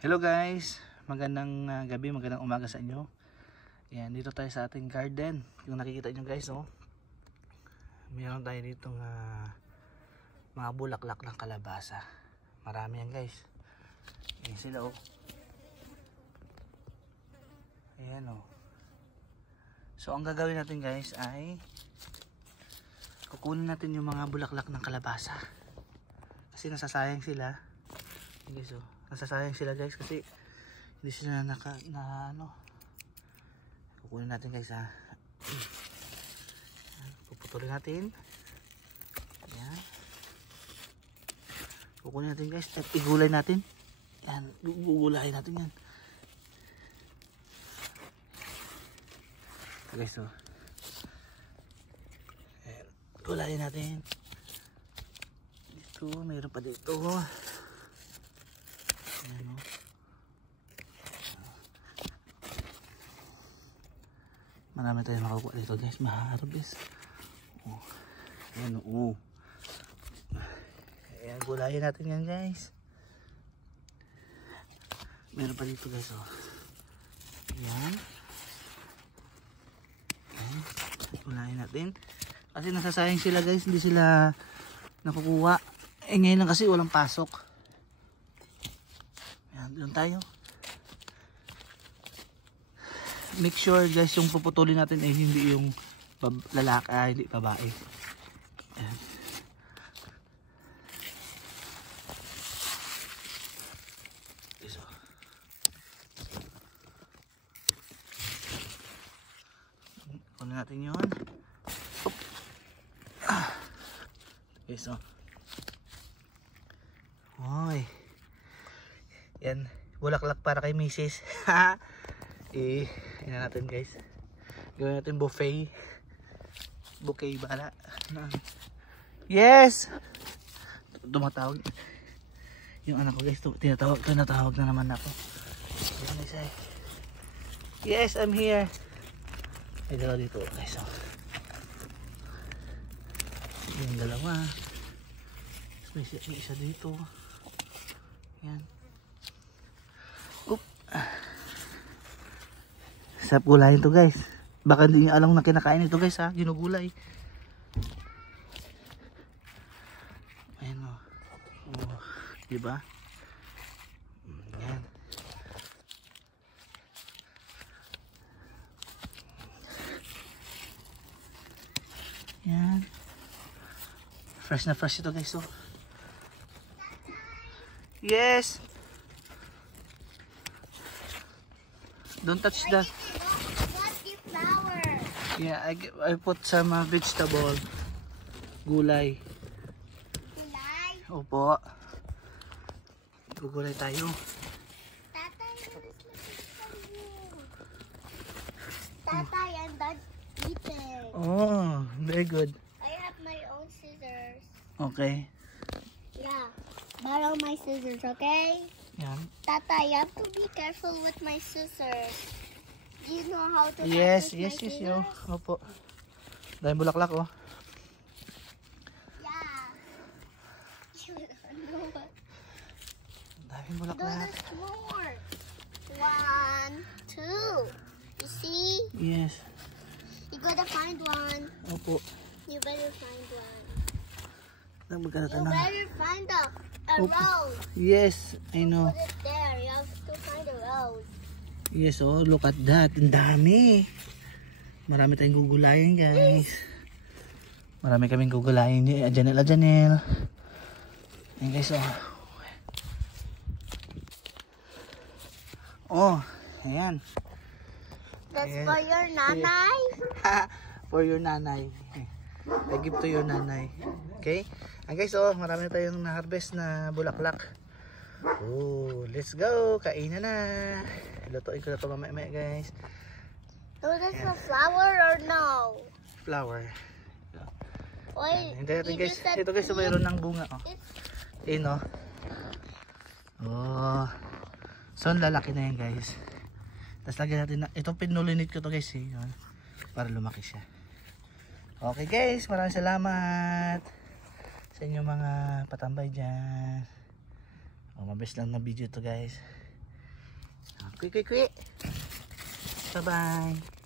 Hello guys, magandang gabi, magandang umaga sa inyo. Yan, dito tayo sa ating garden. Yung nakikita nyo guys, oh. Mayroon tayo dito mga bulaklak ng kalabasa. Marami yan guys. Ayan sila, oh. Ayan, oh. So ang gagawin natin guys ay kukunin natin yung mga bulaklak ng kalabasa. Kasi nasasayang sila. Ayan guys, oh. Nasasayang sila guys kasi hindi sila kukunin natin guys, ha. Puputulin natin. Ayan. Kukunin natin guys at igulay natin. Yan, gugulayin natin yan. Guys, so ayan, gulayin natin. Dito, mayroon pa dito. Ayan, oh. Marami tayong makukuha dito guys, maharvest. Oh. Ayan, oh. Ayan, gulayin natin yan guys. Meron pa dito guys, oh. Ayan. Ayan, gulayin natin. Kasi nasasayang sila guys, hindi sila nakukuha. Eh ngayon lang kasi walang pasok. Ayan, doon tayo. Make sure guys yung puputulin natin ay hindi yung lalaki, hindi babae. Ayan. So, kunin natin yun. Okay, so oy, yan, bulaklak para kay Mrs. Yan natin guys, gawin natin buffet, bouquet, bala. Yes, tumatawag yung anak ko guys, tinatawag na naman ako. Yes, I'm here. Ay, dalawa dito guys, so yung dalawa, may isa dito. Yan. Oop. Sarap gulayin to guys. Baka hindi nyo alam na kinakain ito guys, ha. Ginugulay. Ayan, o. Oh, diba? Yan. Yan. Fresh na fresh ito guys, oh. Yes. Don't touch the. What's the flower? Yeah, I put some vegetable. Gulay. Gulay? Opo. Gugulay tayo. Tatay, Tatay, I'm done eating. Oh, very good. I have my own scissors. Okay. Yeah, borrow my scissors, okay? Yan. Tata, you have to be careful with my scissors. Do you know how to Yes, cut with yes, my yes, scissors? yo. Opo. Dahil bulaklak, oh. Yeah. You don't know what. Dahil No, bulaklak. there's more. 1, 2. You see? Yes. You gotta find one. Opo. You better find one. Magkano You na. better find a Opo. rose. Yes, I know. Put it there. You have to find a rose. Yes, oh, look at that. Ang dami. Marami tayong gugulayin, guys. Marami kaming gugulayin. Ajanel. Ayan, guys, oh. Oh, ayan. That's Ayan. for your nanay. For your nanay. I give to your nanay. Okay? Ayan, guys, oh, marami tayong na-harvest na bulaklak. Oh, let's go. Kainan na. Lutuin ko na ito mamaya, guys. So that's a flower or no? Flower. Wait, Hindi natin, you guys. just said Ito guys, mayroon ng bunga, oh. it's Ayun, oh. Oh. So, lalaki na yan, guys. Tapos lagyan natin na, ito pinulinit ko to guys, eh. Yun. Para lumaki siya. Okay guys, maraming salamat sa inyong mga patambay dyan. Mabilis lang na video to guys. Kwi, kwi, kwi. Bye-bye.